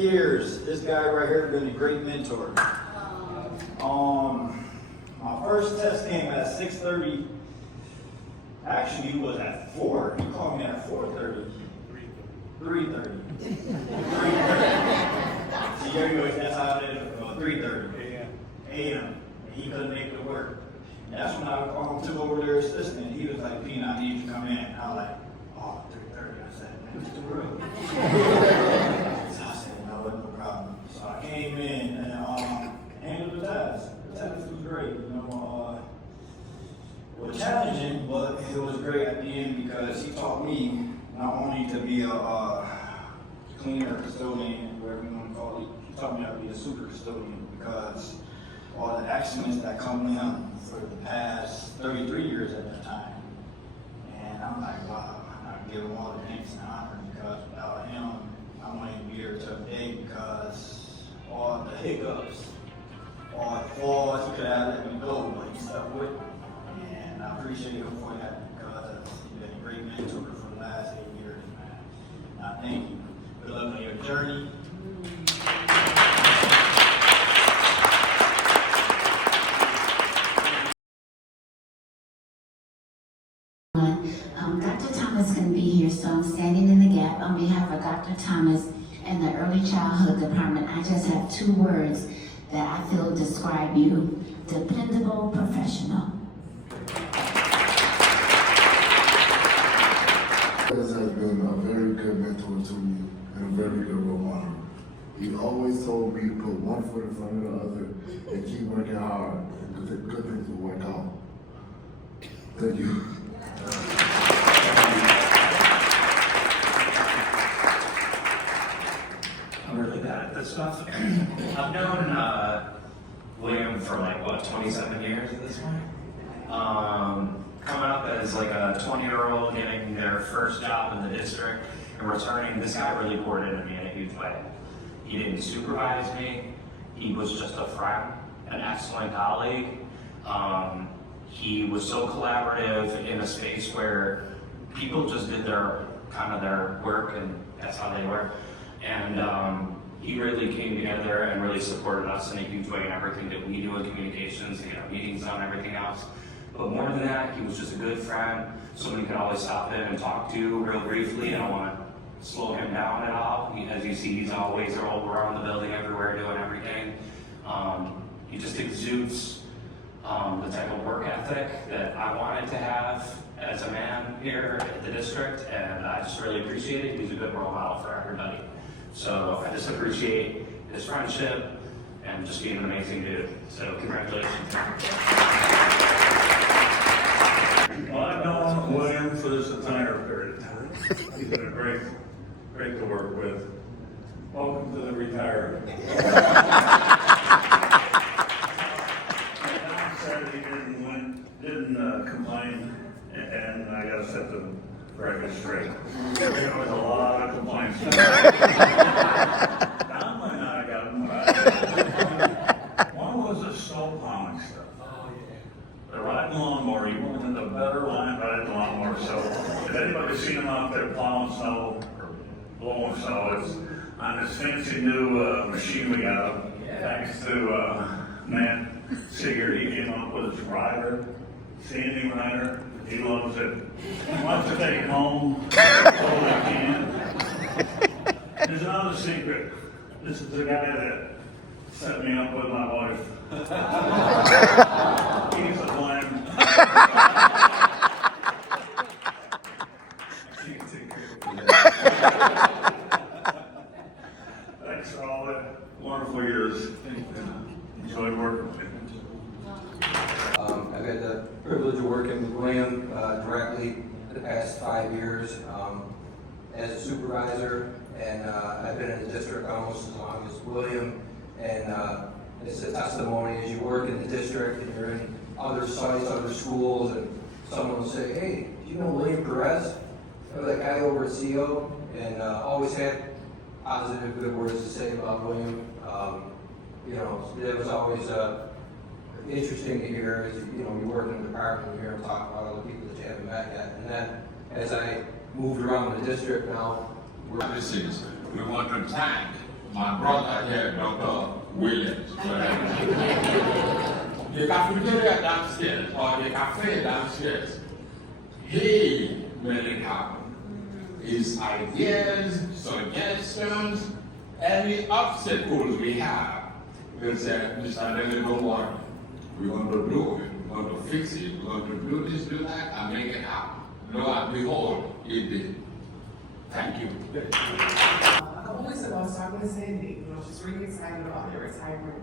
years, this guy right here has been a great mentor. My first test came at 6:30. Actually, it was at 4. He called me at 4:30. 3:30. 3:30. See, there you go. That's how it is. 3:30 a.m. And he couldn't make it work. And that's when I took over their assistant. He was like, "Pete, I need you to come in." And I was like, "Oh, 3:30." I said, "Man, it's too early." So I said, "No, no problem." So I came in and handled the task. The task was great. It was challenging, but it was great at the end because he taught me not only to be a cleaner, custodian, whatever you want to call it. He taught me how to be a super custodian because all the accidents that come to him for the past 33 years at that time. And I'm like, wow, I give him all the thanks and honor because without him, I wouldn't even be here today because all the hiccups, all the flaws, he could have let me go, but he stuck with me. And I appreciate him for that because he's been a great mentor for the last 8 years, man. And I thank you. Good luck on your journey. Dr. Thomas couldn't be here, so I'm standing in the gap on behalf of Dr. Thomas and the Early Childhood Department. I just have 2 words that I feel describe you: dependable professional. Perez has been a very good mentor to me and a very good role model. He always told me to put one foot in front of the other and keep working hard, and good things will work out. Thank you. I'm really bad at this stuff. I've known William for 27 years at this point. Coming up as like a 20-year-old, getting their first job in the district and returning, this guy really poured into me in a huge way. He didn't supervise me. He was just a friend, an excellent colleague. He was so collaborative in a space where people just did their work, and that's how they were. And he really came together and really supported us in a huge way in everything that we do in communications, to get our meetings done, everything else. But more than that, he was just a good friend, someone you could always stop in and talk to real briefly. I don't want to slow him down at all. As you see, he's always around the building everywhere doing everything. He just exudes the type of work ethic that I wanted to have as a man here at the district, and I just really appreciate it. He's a good role model for everybody. So I just appreciate his friendship and just being an amazing dude. So congratulations. Well, I've known William for this entire period of time. He's been great to work with. Welcome to the retired. Don said he didn't complain, and I gotta set the record straight. There was a lot of complaints. Don might not have gotten them. One was the snow plowing stuff. The riding lawnmower, he went in the better line riding lawnmower. So if anybody's seen him out there plowing snow or blowing snow, it's on this fancy new machine we got, thanks to Matt Seeger. He came up with his rider, sanding rider. He loves it. He wants to take it home all he can. There's another secret. This is the guy that set me up with my wife. He's a blend. Thanks for all the wonderful years. Enjoy working with you. I've had the privilege of working with William directly the past 5 years as a supervisor, and I've been in the district almost as long as William. And it's a testimony as you work in the district and you're in other sites, other schools, and someone will say, "Hey, do you know William Perez? You know that guy over at CO?" And always had positive, good words to say about William. It was always interesting to hear as you work in the department, you hear him talk about all the people that you haven't met yet. And then as I moved around the district now, This is, we want to thank my brother here, Dr. Williams. The cafeteria downstairs, or the cafe downstairs, he made it happen. His ideas, suggestions, any obstacles we have, we'll say, Mr. David, don't worry. We're going to do it. We're going to fix it. We're going to do this, do that, and make it happen. Lo and behold, it did. Thank you. A couple weeks ago, I was talking to Sandy. She's really excited about her retirement.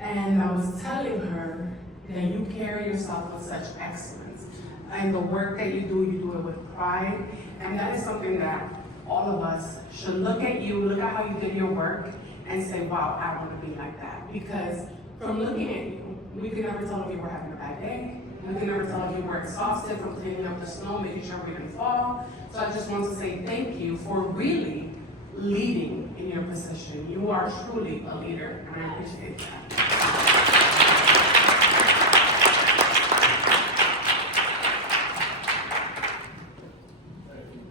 And I was telling her that you carry yourself with such excellence. And the work that you do it with pride. And that is something that all of us should look at you, look at how you did your work, and say, wow, I want to be like that. Because from looking at you, we can never tell if you were having a bad day. We can never tell if you were exhausted from cleaning up the snow, making sure we didn't fall. So I just want to say thank you for really leading in your position. You are truly a leader, and I appreciate that.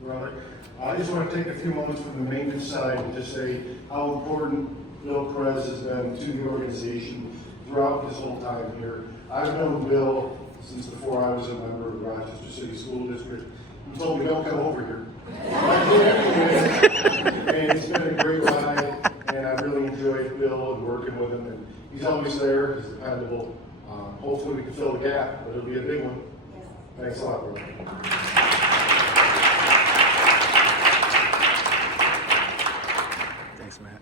Brother. I just want to take a few moments from the maintenance side and just say how important Bill Perez has been to the organization throughout this whole time here. I've known Bill since before I was a member of the Rochester City School District. He told me, don't come over here. And it's been a great ride, and I really enjoyed Bill and working with him. And he's always there, he's dependable. Hopefully we can fill the gap, but it'll be a big one. Thanks a lot, brother. Thanks, Matt.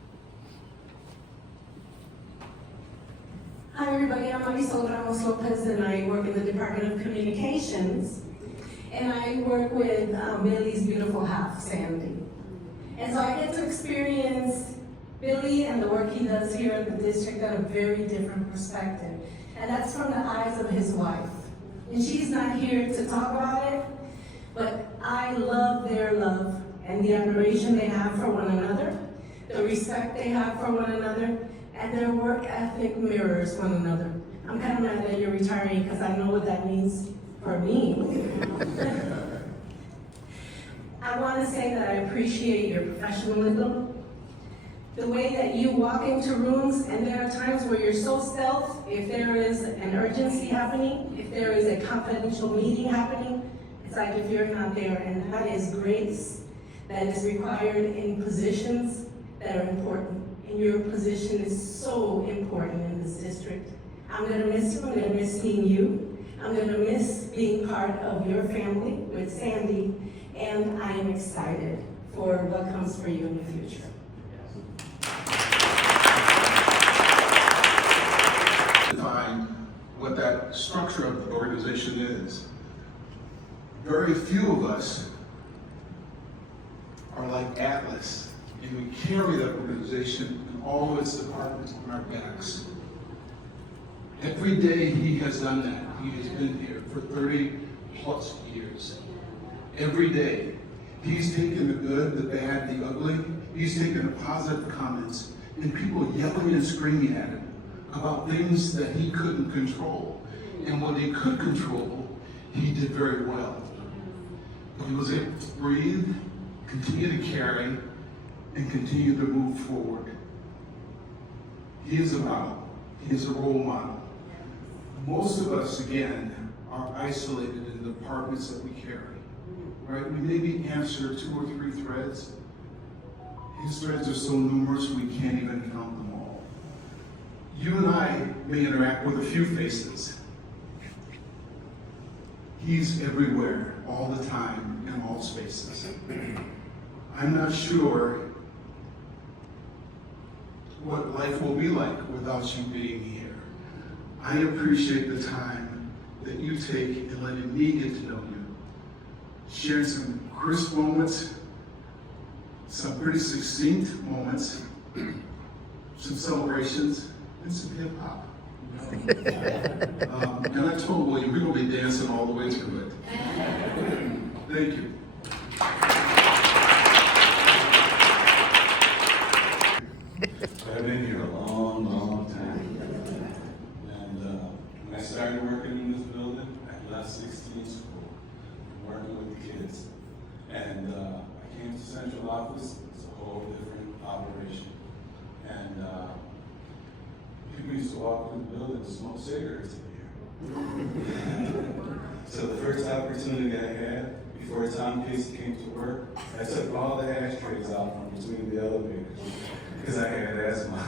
Hi everybody, I'm Marisol Ramos Lopez and I work in the Department of Communications. And I work with Billy's beautiful half, Sandy. And so I get to experience Billy and the work he does here at the district at a very different perspective. And that's from the eyes of his wife. And she's not here to talk about it, but I love their love and the admiration they have for one another, the respect they have for one another, and their work ethic mirrors one another. I'm kind of mad that you're retiring because I know what that means for me. I want to say that I appreciate your professionalism, the way that you walk into rooms, and there are times where you're so stealth. If there is an urgency happening, if there is a confidential meeting happening, it's like if you're not there, and that is grace that is required in positions that are important. And your position is so important in this district. I'm gonna miss you, I'm gonna miss seeing you. I'm gonna miss being part of your family with Sandy, and I am excited for what comes for you in the future. Define what that structure of the organization is. Very few of us are like Atlas, and we carry that organization and all its departments on our backs. Every day he has done that. He has been here for 30 plus years. Every day, he's taken the good, the bad, the ugly. He's taken the positive comments and people yelling and screaming at him about things that he couldn't control. And what he could control, he did very well. But he was able to breathe, continue to carry, and continue to move forward. He is a model. He is a role model. Most of us, again, are isolated in the departments that we carry, right? We maybe answer 2 or 3 threads. His threads are so numerous we can't even count them all. You and I may interact with a few faces. He's everywhere, all the time, in all spaces. I'm not sure what life will be like without you being here. I appreciate the time that you take in letting me get to know you. Sharing some crisp moments, some pretty succinct moments, some celebrations, and some hip hop. And I told William we're going to be dancing all the way through it. Thank you. I've been here a long, long time. And when I started working in this building, I left 16 school, working with the kids. And I came to central office, it's a whole different operation. And people used to walk through the building and smoke cigarettes in here. So the first opportunity I had, before Tom Casey came to work, I took all the ashtrays out from between the elevators because I had asthma.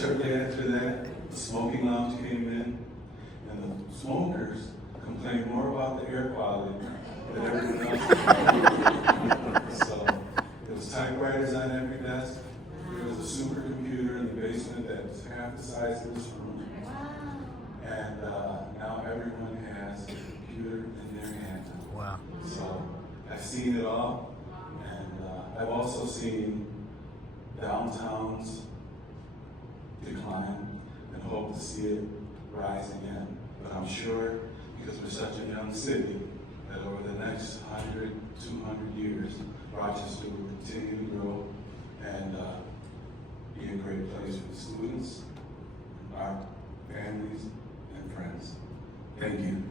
Shortly after that, the smoking lounge came in, and the smokers complained more about the air quality than everyone else. So there was typewriters on every desk. There was a supercomputer in the basement that's half the size of this room. And now everyone has a computer in their hand. Wow. So I've seen it all, and I've also seen downtowns decline and hope to see it rise again. But I'm sure, because we're such a young city, that over the next 100, 200 years, Rochester will continue to grow and be a great place for the students, our families, and friends. Thank you.